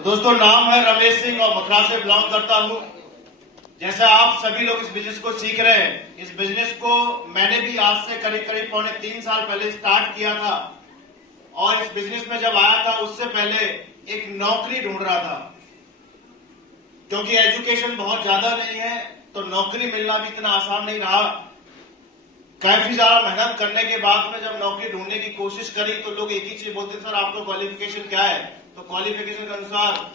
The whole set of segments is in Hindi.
दोस्तों, नाम है रमेश सिंह और मथुरा से बिलोंग करता हूं। जैसे आप सभी लोग इस बिजनेस को सीख रहे हैं, इस बिजनेस को मैंने भी आज से करीब करीब 3.25 साल पहले स्टार्ट किया था। और इस बिजनेस में जब आया था उससे पहले एक नौकरी ढूंढ रहा था, क्योंकि एजुकेशन बहुत ज्यादा नहीं है तो नौकरी मिलना भी इतना आसान नहीं रहा। काफी ज्यादा मेहनत करने के बाद में जब नौकरी ढूंढने की कोशिश करी तो लोग एक ही चीज बोलते, सर आपका क्वालिफिकेशन क्या है? तो क्वालिफिकेशन के अनुसार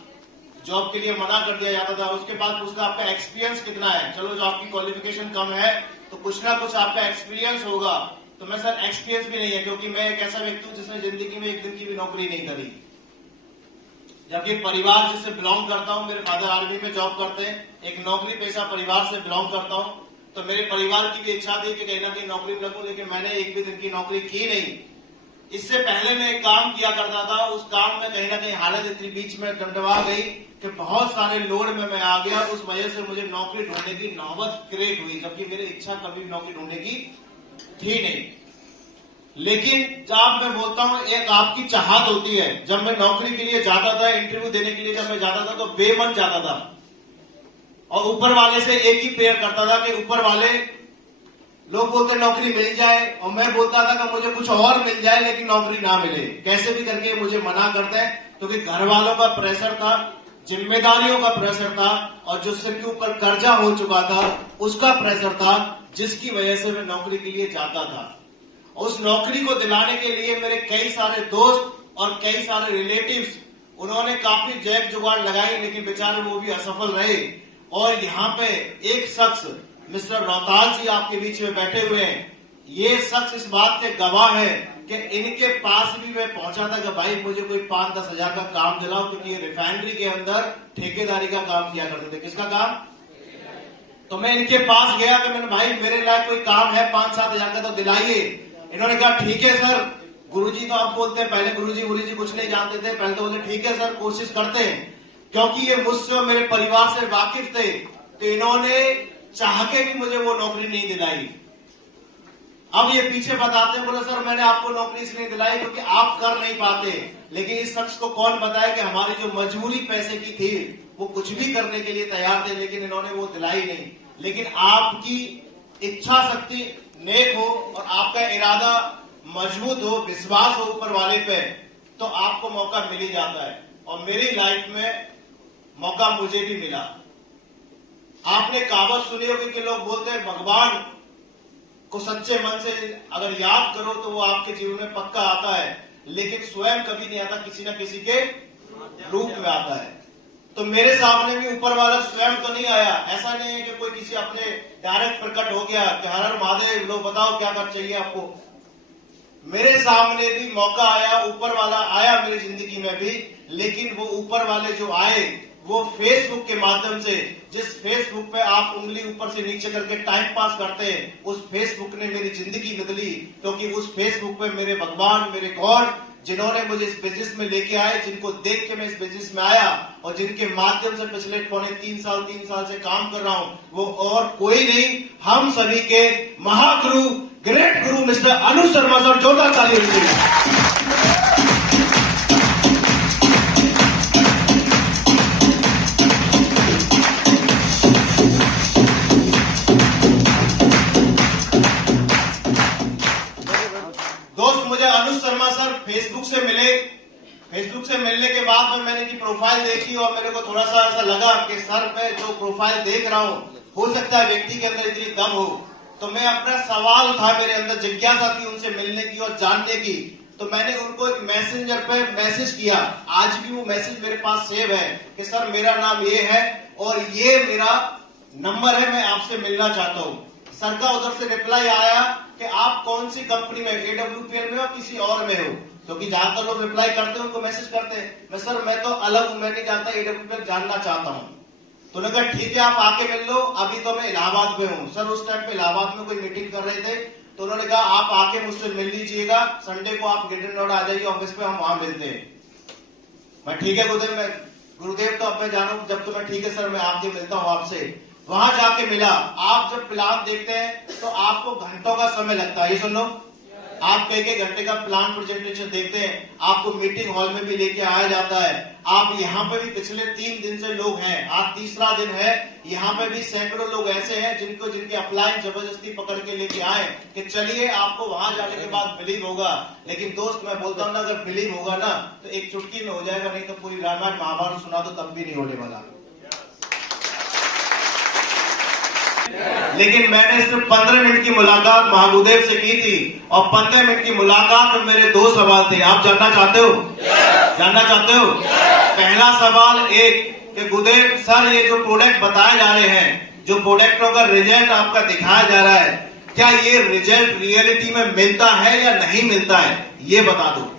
जॉब के लिए मना कर दिया जाता था। उसके बाद पूछता आपका एक्सपीरियंस कितना है? चलो, जो आपकी क्वालिफिकेशन कम है तो कुछ ना कुछ आपका एक्सपीरियंस होगा। तो मैं सर एक्सपीरियंस भी नहीं है, क्योंकि मैं एक ऐसा व्यक्ति हूं जिसने जिंदगी में एक दिन की भी नौकरी नहीं करी। जबकि परिवार जिससे बिलोंग करता हूं, मेरे फादर आर्मी में जॉब करते हैं, एक नौकरी पेशा परिवार से बिलोंग करता हूं। तो मेरे परिवार की भी इच्छा थी कि कहीं ना कहीं नौकरी लगूं, लेकिन मैंने एक भी दिन की नौकरी की नहीं। इससे पहले मैं एक काम किया करता था, उस काम में कहीं ना कहीं हालत इतनी बीच में डंडवा गई कि बहुत सारे लोड में मैं आ गया। उस वजह से मुझे नौकरी ढूंढने की नौबत क्रिएट हुई, जबकि मेरी इच्छा कभी नौकरी ढूंढने की थी नहीं। लेकिन जब मैं बोलता हूं, एक आपकी चाहत होती है। जब मैं नौकरी के लिए जाता था, इंटरव्यू देने के लिए जब मैं जाता था तो बेमन जाता था और ऊपर वाले से एक ही प्रेयर करता था कि ऊपर वाले, लोग बोलते नौकरी मिल जाए, और मैं बोलता था कि मुझे कुछ और मिल जाए लेकिन नौकरी ना मिले। कैसे भी करके मुझे मना करते हैं, क्योंकि घर वालों का प्रेशर था, जिम्मेदारियों का प्रेशर था, और जो सिर के ऊपर कर्जा हो चुका था उसका प्रेशर था, जिसकी वजह से मैं नौकरी के लिए जाता था। उस नौकरी को दिलाने के लिए मेरे कई सारे दोस्त और कई सारे रिलेटिव्स, उन्होंने काफी जैक जुगाड़ लगाई, लेकिन बेचारे वो भी असफल रहे। और यहाँ पे एक शख्स, मिस्टर रोहतास जी आपके बीच में बैठे हुए हैं, ये शख्स इस बात के गवाह है कि इनके पास भी मैं पहुंचा था कि भाई मुझे कोई 5-10 हजार का काम दिलाओ, क्योंकि ये रिफाइनरी के अंदर ठेकेदारी का काम किया करते थे। किसका काम? तो मैं इनके पास गया कि मैंने, भाई मेरे लायक कोई काम है 5-7 हजार का तो दिलाइए। इन्होंने कहा ठीक है सर। गुरुजी तो आप बोलते हैं, पहले गुरुजी कुछ नहीं जानते थे, पहले तो बोले ठीक है सर, कोशिश करते हैं। क्योंकि ये मुझसे और मेरे परिवार से वाकिफ थे, तो इन्होंने चाह के भी मुझे वो नौकरी नहीं दिलाई। अब ये पीछे बताते हैं, बोले सर मैंने आपको नौकरी इसलिए दिलाई क्योंकि आप कर नहीं पाते। लेकिन इस शख्स को कौन बताया कि हमारी जो मजबूरी पैसे की थी, वो कुछ भी करने के लिए तैयार थे, लेकिन इन्होंने वो दिलाई नहीं। लेकिन आपकी इच्छा शक्ति नेक हो और आपका इरादा मजबूत हो, विश्वास हो ऊपर वाले पे, तो आपको मौका मिल ही जाता है। और मेरी लाइफ में मौका मुझे भी मिला। आपने कहावत सुनी होगी कि लोग बोलते हैं भगवान को सच्चे मन से अगर याद करो तो वो आपके जीवन में पक्का आता है, लेकिन स्वयं कभी नहीं आता, किसी न किसी के रूप में आता है। तो मेरे सामने भी ऊपर वाला स्वयं तो नहीं आया। ऐसा नहीं है कि कोई किसी अपने डायरेक्ट प्रकट हो गया कि हर हर महादेव, लो बताओ क्या कर चाहिए आपको। मेरे सामने भी मौका आया, ऊपर वाला आया मेरी जिंदगी में भी। लेकिन वो ऊपर वाले जो आए वो फेसबुक के माध्यम से, जिस फेसबुक पे आप उंगली ऊपर से नीचे करके टाइम पास करते हैं, उस फेसबुक ने मेरी जिंदगी बदली। क्योंकि उस फेसबुक पे मेरे भगवान, मेरे गॉड, जिन्होंने मुझे इस बिजनेस में लेके आए, जिनको देख के मैं इस बिजनेस में आया और जिनके माध्यम से पिछले 3 साल से काम कर रहा हूं, वो और कोई नहीं, हम सभी के महागुरु, ग्रेट गुरु मिस्टर अनु शर्मा सर। जोरदार ताली होगी। दोस्त, मुझे अनु शर्मा सर फेसबुक से मिले। फेसबुक से मिलने के बाद में मैंने इनकी प्रोफाइल देखी और मेरे को थोड़ा सा ऐसा लगा कि सर मैं जो प्रोफाइल देख रहा हूं, हो सकता है व्यक्ति के अंदर इतनी दम हो। तो मैं अपना सवाल था, मेरे अंदर जिज्ञासा थी उनसे मिलने की और जानने की। तो मैंने उनको एक मैसेंजर पे मैसेज किया। आज भी वो मैसेज मेरे पास सेव है कि सर मेरा नाम ये है और ये मेरा नंबर है, मैं आपसे मिलना चाहता हूँ। सर का उधर से रिप्लाई आया कि आप कौन सी कंपनी में, AWPL में हो किसी और में हो? क्योंकि ज्यादातर लोग रिप्लाई करते हैं, उनको मैसेज करते हैं। मैं सर मैं तो अलग हूं, मैं नहीं जानता, AWPL जानना चाहता हूं। तो उन्होंने कहा ठीक है आप आके मिल लो, अभी तो मैं इलाहाबाद में हूँ। सर उस टाइम पे इलाहाबाद में कोई मीटिंग कर रहे थे, तो उन्होंने कहा आप आके मुझसे मिल लीजिएगा, संडे को आप गिरिडीह नोएडा आ जाइए ऑफिस पे, हम वहां मिलते हैं। मैं ठीक है गुरुदेव तो अब मैं जानू, जब तो मैं ठीक है सर मैं आके मिलता हूँ आपसे। वहां जाके मिला। आप जब प्लान देखते हैं तो आपको घंटों का समय लगता है, ये सुन लो। आप कई घंटे का प्लान प्रेजेंटेशन देखते हैं, आपको मीटिंग हॉल में भी लेके आया जाता है। आप यहाँ पे भी पिछले 3 दिन से लोग हैं, आज तीसरा दिन है, यहाँ पे भी सैकड़ों लोग ऐसे हैं जिनके अप्लाई जबरदस्ती पकड़ के लेके आए कि चलिए आपको वहां जाने के बाद बिलीव होगा। लेकिन दोस्त मैं बोलता हूँ ना, अगर बिलीव होगा ना तो एक चुटकी में हो जाएगा, नहीं तो पूरी रामायण महाभारत सुना दो तब भी नहीं होने वाला। लेकिन मैंने सिर्फ 15 मिनट की मुलाकात महागुरुदेव से की थी, और 15 मिनट की मुलाकात में मेरे 2 सवाल थे। आप जानना चाहते हो? जानना चाहते हो? पहला सवाल एक कि गुरुदेव सर ये जो प्रोडक्ट बताए जा रहे हैं, जो प्रोडक्टों का रिजल्ट आपका दिखाया जा रहा है, क्या ये रिजल्ट रियलिटी में मिलता है या नहीं मिलता है, ये बता दो।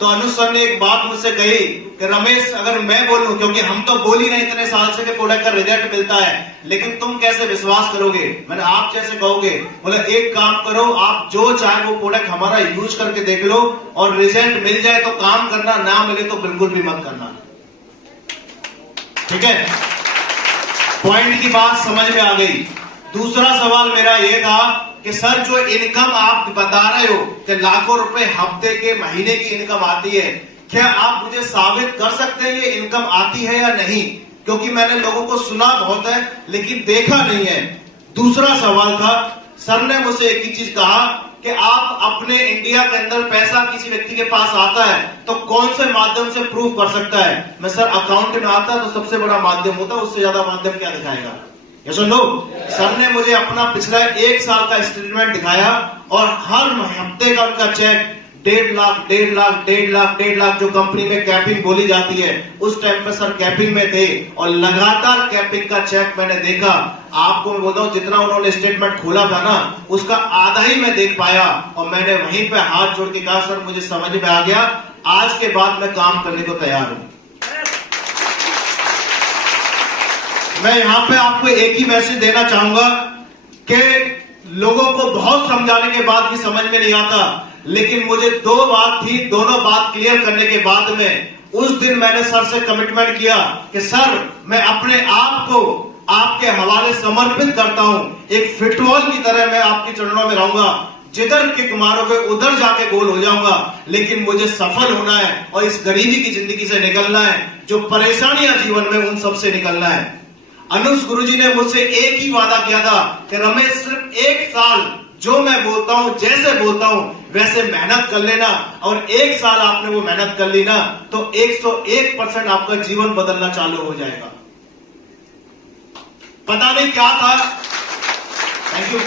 तो अनुज सर ने एक बात मुझसे कही कि रमेश अगर मैं बोलूं, क्योंकि हम तो बोल ही रहे इतने साल से कि प्रोडक्ट का रिजल्ट मिलता है, लेकिन तुम कैसे विश्वास करोगे? मैंने आप जैसे कहोगे। बोले एक काम करो, आप जो चाहे वो प्रोडक्ट हमारा यूज करके देख लो, और रिजल्ट मिल जाए तो काम करना, ना मिले तो बिल्कुल भी मत करना। ठीक है, पॉइंट की बात समझ में आ गई। दूसरा सवाल मेरा यह था कि सर जो इनकम आप बता रहे हो कि लाखों रुपए हफ्ते के महीने की इनकम आती है, क्या आप मुझे साबित कर सकते हैं ये इनकम आती है या नहीं? क्योंकि मैंने लोगों को सुना बहुत है लेकिन देखा नहीं है। दूसरा सवाल था, सर ने मुझसे एक ही चीज कहा कि आप अपने इंडिया के अंदर पैसा किसी व्यक्ति के पास आता है तो कौन से माध्यम से प्रूव कर सकता है? मैं सर अकाउंट में आता तो सबसे बड़ा माध्यम होता, उससे ज्यादा माध्यम क्या दिखाएगा? ये सुन लो। सर ने मुझे अपना पिछला 1 साल का स्टेटमेंट दिखाया, और हर हफ्ते का उनका चेक 1.5 लाख 1.5 लाख 1.5 लाख 1.5 लाख, जो कंपनी में कैपिंग बोली जाती है उस टाइम पे सर कैपिंग में थे, और लगातार कैपिंग का चेक मैंने देखा। आपको मैं बोलता हूँ जितना उन्होंने स्टेटमेंट खोला था ना, उसका आधा ही मैं देख पाया, और मैंने वहीं पे हाथ जोड़ के कहा सर मुझे समझ में आ गया, आज के बाद मैं काम करने को तैयार हूं। मैं यहां पे आपको एक ही मैसेज देना चाहूंगा कि लोगों को बहुत समझाने के बाद भी समझ में नहीं आता, लेकिन मुझे 2 बात थी, दोनों बात क्लियर करने के बाद में उस दिन मैंने सर से कमिटमेंट किया कि सर मैं अपने आप को आपके हवाले समर्पित करता हूं, एक फुटबॉल की तरह मैं आपके चरणों में रहूंगा, जिधर किक मारोगे उधर जाके गोल हो जाऊंगा, लेकिन मुझे सफल होना है और इस गरीबी की जिंदगी से निकलना है, जो परेशानियां जीवन में उन सब से निकलना है। अनुज गुरुजी ने मुझसे एक ही वादा किया था कि रमेश सिर्फ 1 साल जो मैं बोलता हूं, जैसे बोलता हूं वैसे मेहनत कर लेना, और 1 साल आपने वो मेहनत कर ली ना तो 101% आपका जीवन बदलना चालू हो जाएगा। पता नहीं क्या था, थैंक यू,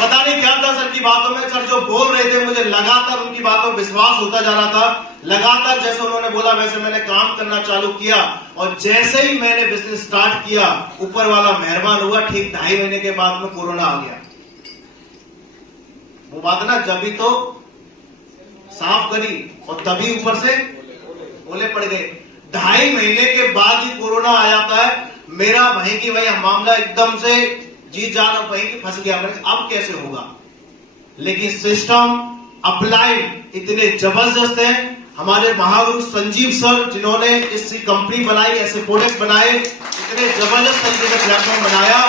पता नहीं क्या था सर की बातों में। सर जो बोल रहे थे मुझे लगातार उनकी बातों विश्वास होता जा रहा था, लगातार जैसे उन्होंने बोला वैसे मैंने काम करना चालू किया, और जैसे ही मैंने बिजनेस स्टार्ट किया ऊपर वाला मेहरबान हुआ, ठीक 2.5 महीने के बाद में कोरोना आ गया। वो बात ना जब भी तो साफ करी और तभी ऊपर से ओले पड़ गए। 2.5 महीने के बाद ही कोरोना आ जाता है। मेरा वहीं की वही मामला एकदम से जी जान और वहीं फंस गया। अब कैसे होगा? लेकिन सिस्टम अप्लाइड इतने जबरदस्त है। हमारे महागुरु संजीव सर जिन्होंने इस कंपनी बनाई, ऐसे प्रोडक्ट बनाए, इतने जबरदस्त तरीके से प्लेटफॉर्म बनाया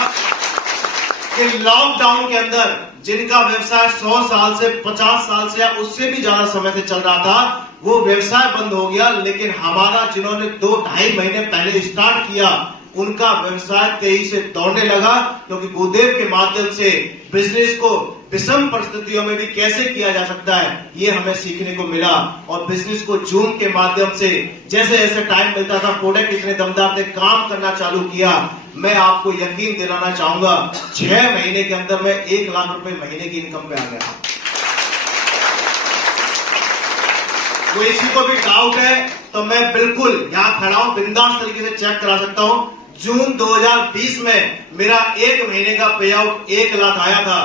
कि लॉकडाउन के अंदर जिनका व्यवसाय 100 साल से 50 साल से या उससे भी ज्यादा समय से चल रहा था, वो व्यवसाय बंद हो गया। लेकिन हमारा जिन्होंने 2-2.5 महीने पहले स्टार्ट किया, उनका व्यवसाय तेजी से दौड़ने लगा, क्योंकि गुरुदेव के माध्यम से बिजनेस को विषम परिस्थितियों में भी कैसे किया जा सकता है ये हमें सीखने को मिला। और बिजनेस को जूम के माध्यम से जैसे जैसे टाइम मिलता था, प्रोडक्ट इतने दमदार थे, काम करना चालू किया। मैं आपको यकीन दिलाना चाहूंगा 6 महीने के अंदर मैं 1 लाख रुपए महीने की इनकम पे आ गया। तो इसी को भी डाउट है तो मैं बिल्कुल यहां खड़ा हूं, बिंदास तरीके से चेक करा सकता हूं। जून 2020 में मेरा 1 महीने का पे आउट 1 लाख आया था।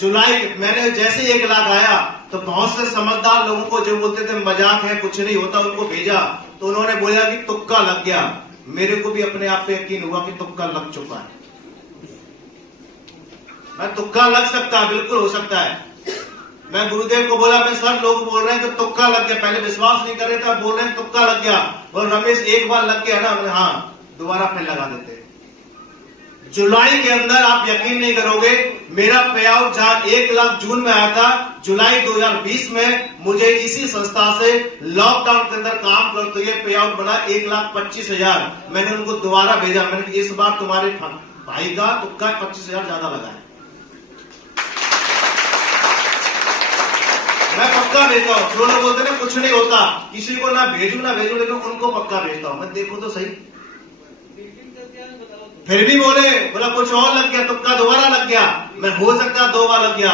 जुलाई मैंने जैसे 1 लाख आया तो बहुत से समझदार लोगों को जो बोलते थे मजाक है कुछ नहीं होता, उनको भेजा तो उन्होंने बोला कि तुक्का लग गया। मेरे को भी अपने आप पे यकीन हुआ कि तुक्का लग चुका है। मैं तुक्का लग सकता है, बिल्कुल हो सकता है। मैं गुरुदेव को बोला, मैं सर लोग बोल रहे हैं कि तुक्का लग गया, पहले विश्वास नहीं कर रहे थे, बोल रहे हैं तुक्का लग गया। और रमेश एक बार लग गया ना, हाँ दोबारा फिर लगा देते। जुलाई के अंदर आप यकीन नहीं करोगे, मेरा पे आउट जहां 1 लाख जून में आया था, जुलाई 2020 में मुझे इसी संस्था से लॉकडाउन के अंदर काम करते हुए पे आउट बना 1,25,000। मैंने उनको दोबारा भेजा, मैंने इस बार तुम्हारे भाई का तुक्का 25,000 ज्यादा लगा है। मैं पक्का भेजता हूँ। जो लोग बोलते ना कुछ नहीं होता, किसी को ना भेजू लेकिन उनको पक्का भेजता हूँ। मैं देखो तो सही, फिर भी बोला कुछ और लग गया, तुक्का दोबारा लग गया। मैं हो सकता 2 बार लग गया।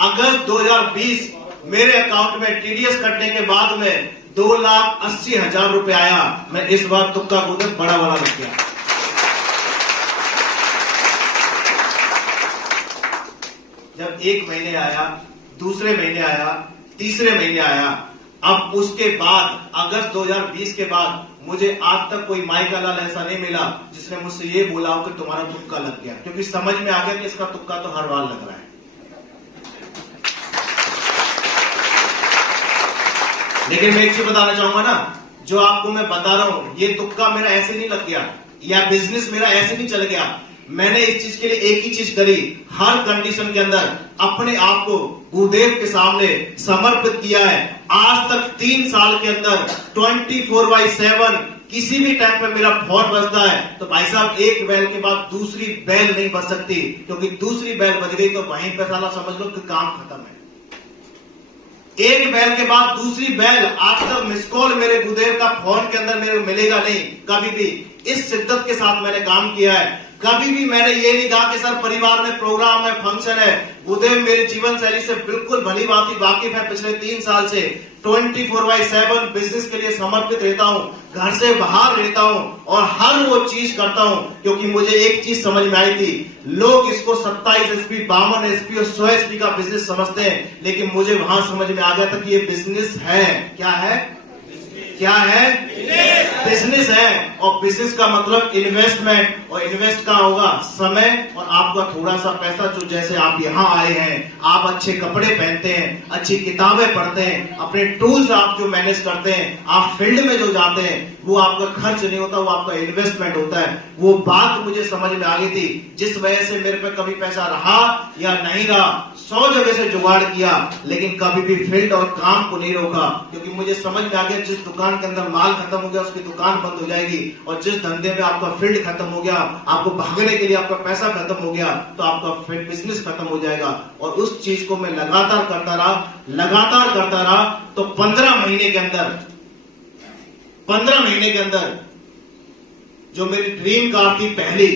अगस्त 2020 मेरे अकाउंट में टीडीएस कटने के बाद में 2,80,000 रुपए आया। मैं इस बार तुक्का गुरुदेव बड़ा लग गया। जब 1 महीने आया, दूसरे महीने आया, तीसरे महीने आया, अब उसके बाद अगस्त 2020 के बाद मुझे आज तक कोई माई का लाल ऐसा नहीं मिला जिसने मुझसे ये बोला हो कि तुम्हारा तुक्का लग गया, क्योंकि समझ में आ गया कि इसका तुक्का तो हर बार लग रहा है। लेकिन मैं एक चीज बताना चाहूंगा ना, जो आपको मैं बता रहा हूं, ये तुक्का मेरा ऐसे नहीं लग गया या बिजनेस मेरा ऐसे नहीं चल गया। मैंने इस चीज के लिए एक ही चीज करी, हर कंडीशन के अंदर अपने आप को गुरुदेव के सामने समर्पित किया है। आज तक 3 साल के अंदर 24/7 किसी भी टाइम पे मेरा फोन बजता है तो भाई साहब एक बैल के बाद दूसरी बैल नहीं बज सकती, क्योंकि दूसरी बैल बज गई तो वहीं पे साला समझ लो कि काम खत्म है। एक बैल के बाद दूसरी बैल, आज तक मिस कॉल मेरे गुरुदेव का फोन के अंदर मेरे मिलेगा नहीं कभी भी। इस शिद्दत के साथ मैंने काम किया है। कभी भी मैंने ये नहीं कहा कि सर परिवार में प्रोग्राम है, फंक्शन है। गुरुदेव मेरे जीवन शैली से बिल्कुल भली भांति वाकिफ है। पिछले 3 साल से 24/7 बिजनेस के लिए समर्पित रहता हूँ, घर से बाहर रहता हूँ और हर वो चीज करता हूँ, क्योंकि मुझे एक चीज समझ में आई थी। लोग इसको 27 एसपी, 52 एसपी और 100 एसपी का बिजनेस समझते हैं, लेकिन मुझे वहां समझ में आ गया था कि ये बिजनेस है। क्या है? क्या है? बिजनेस है। और बिजनेस का मतलब इन्वेस्टमेंट, और इन्वेस्ट का होगा समय और आपका थोड़ा सा पैसा। जो जैसे आप यहाँ आए हैं, आप अच्छे कपड़े पहनते हैं, अच्छी किताबें पढ़ते हैं, अपने टूल्स आप जो मैनेज करते हैं, आप फील्ड में जो जाते हैं, वो आपका खर्च नहीं होता, वो आपका इन्वेस्टमेंट होता है। वो बात मुझे समझ में आ गई थी, जिस वजह से मेरे पे कभी पैसा रहा या नहीं रहा, 100 जगह से जुगाड़ किया, लेकिन कभी भी फील्ड और काम को नहीं रोका, क्योंकि मुझे समझ में आ गया जिस दुकान के अंदर माल खत्म हो गया उसकी दुकान बंद हो जाएगी, और जिस धंधे में आपका फील्ड खत्म हो गया, आपको भागने के लिए आपका पैसा खत्म हो गया, तो आपका बिजनेस खत्म हो जाएगा। और उस चीज को मैं लगातार करता रहा, तो 15 महीने के अंदर जो मेरी ड्रीम कार थी पहली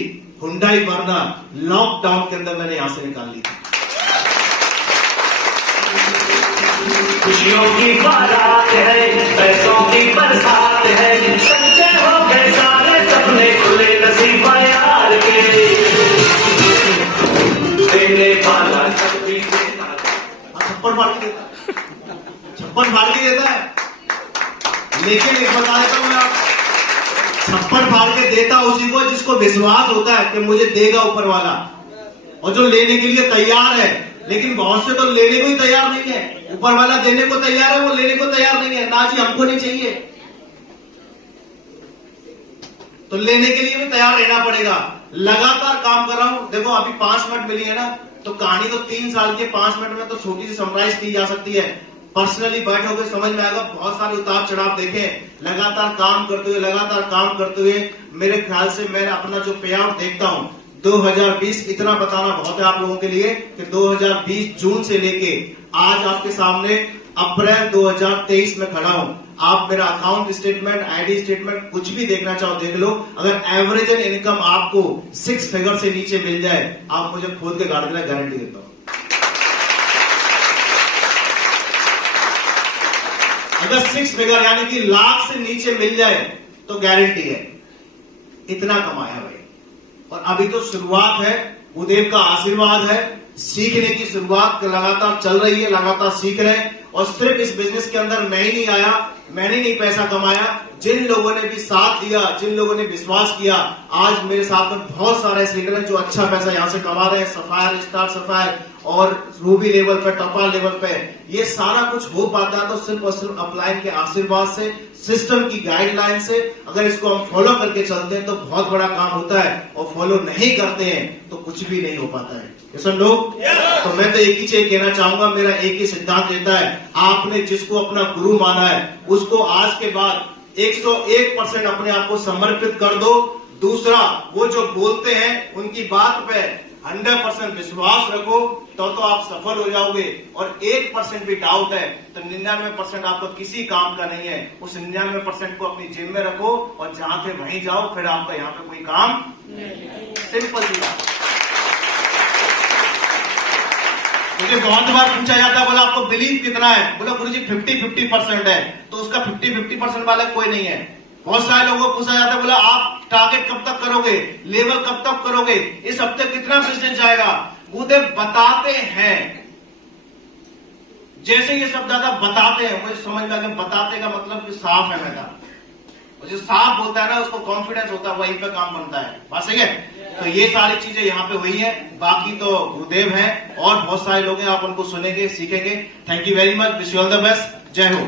हुंडई वर्ना, लॉकडाउन के अंदर मैंने यहां से निकाल ली थी। खुशियों की बारात है, पैसों की बरसात है, सच्चे हो गए सारे सपने, खुले नसीब यार के, देने वाला कभी देता। छप्पन फाड़ के देता है। लेकिन एक बता देता हूं मैं, आप छप्पन फाड़ के देता उसी को जिसको विश्वास होता है कि मुझे देगा ऊपर वाला, और जो लेने के लिए तैयार है। लेकिन बहुत से तो लेने को ही तैयार नहीं है। ऊपर वाला देने को तैयार है, वो लेने को तैयार नहीं है। ना जी हमको नहीं चाहिए, तो लेने के लिए भी तैयार रहना पड़ेगा। लगातार काम कर रहा हूं। देखो अभी 5 मिनट मिली है ना, तो कहानी तो 3 साल के 5 मिनट में तो छोटी सी समराइज की जा सकती है। पर्सनली बैठोगे समझ में आएगा। बहुत सारे उतार चढ़ाव देखे, लगातार काम करते हुए मेरे ख्याल से मैं अपना जो पे आउट देखता हूं 2020, इतना बताना बहुत है आप लोगों के लिए कि 2020 जून से लेके आज आपके सामने अप्रैल 2023 में खड़ा हूं। आप मेरा अकाउंट स्टेटमेंट, आईडी स्टेटमेंट कुछ भी देखना चाहो देख लो। अगर एवरेज इनकम आपको 6 फिगर से नीचे मिल जाए, आप मुझे खोल के गाड़ देना, गारंटी देता हूं। अगर 6 फिगर यानी कि लाख से नीचे मिल जाए तो गारंटी है, इतना कमाया भाई। और अभी तो शुरुआत है, गुरुदेव का आशीर्वाद है, सीखने की शुरुआत लगातार चल रही है, लगातार सीख रहे हैं। और सिर्फ इस बिजनेस के अंदर मैं ही नहीं आया, मैंने नहीं पैसा कमाया, जिन लोगों ने भी साथ दिया, जिन लोगों ने विश्वास किया, आज मेरे साथ में बहुत सारे लीडर हैं जो अच्छा पैसा यहाँ से कमा रहे हैं, सफायर, स्टार सफायर और रूबी लेवल पे, टॉपर लेवल पे। ये सारा कुछ हो पाता है तो सिर्फ और सिर्फ अपलाइन के आशीर्वाद से, सिस्टम की गाइडलाइन से। अगर इसको हम फॉलो करके चलते हैं तो बहुत बड़ा काम होता है, और फॉलो नहीं करते हैं तो कुछ भी नहीं हो पाता है। ये सुन लोग, तो मैं तो एक ही चीज कहना चाहूंगा, मेरा एक ही सिद्धांत रहता है, आपने जिसको अपना गुरु माना है उसको आज के बाद 101% अपने आप को समर्पित कर दो। दूसरा, वो जो बोलते हैं उनकी बात पे 100% विश्वास रखो, तो आप सफल हो जाओगे। और 1% भी डाउट है तो 99% आपका किसी काम का नहीं है। उस 99% को अपनी जेब में रखो और जहां थे वहीं जाओ, फिर आपका यहाँ पे कोई काम नहीं। सिंपल सी बात। मुझे बहुत बार पूछा जाता है, बोला आपको बिलीव कितना है? बोला गुरुजी 50-50% है। तो उसका 50-50% वाला कोई नहीं है। बहुत सारे लोगों को पूछा जाता है, बोला आप टारगेट कब तक करोगे, लेवल कब तक करोगे, इस हफ्ते कितना बिजनेस जाएगा? गुरुदेव बताते हैं, जैसे ये सब ज्यादा बताते हैं मुझे समझ में आ गया। बताते का मतलब कि साफ है मैदान, जो साफ बोलता है ना उसको कॉन्फिडेंस होता है, वहीं पे काम बनता है। बात सही है? तो ये सारी चीजें यहाँ पे हुई है। बाकी तो गुरुदेव है और बहुत सारे लोग हैं, आप उनको सुनेंगे, सीखेंगे। Thank you very much, wish you all the best. जय हो।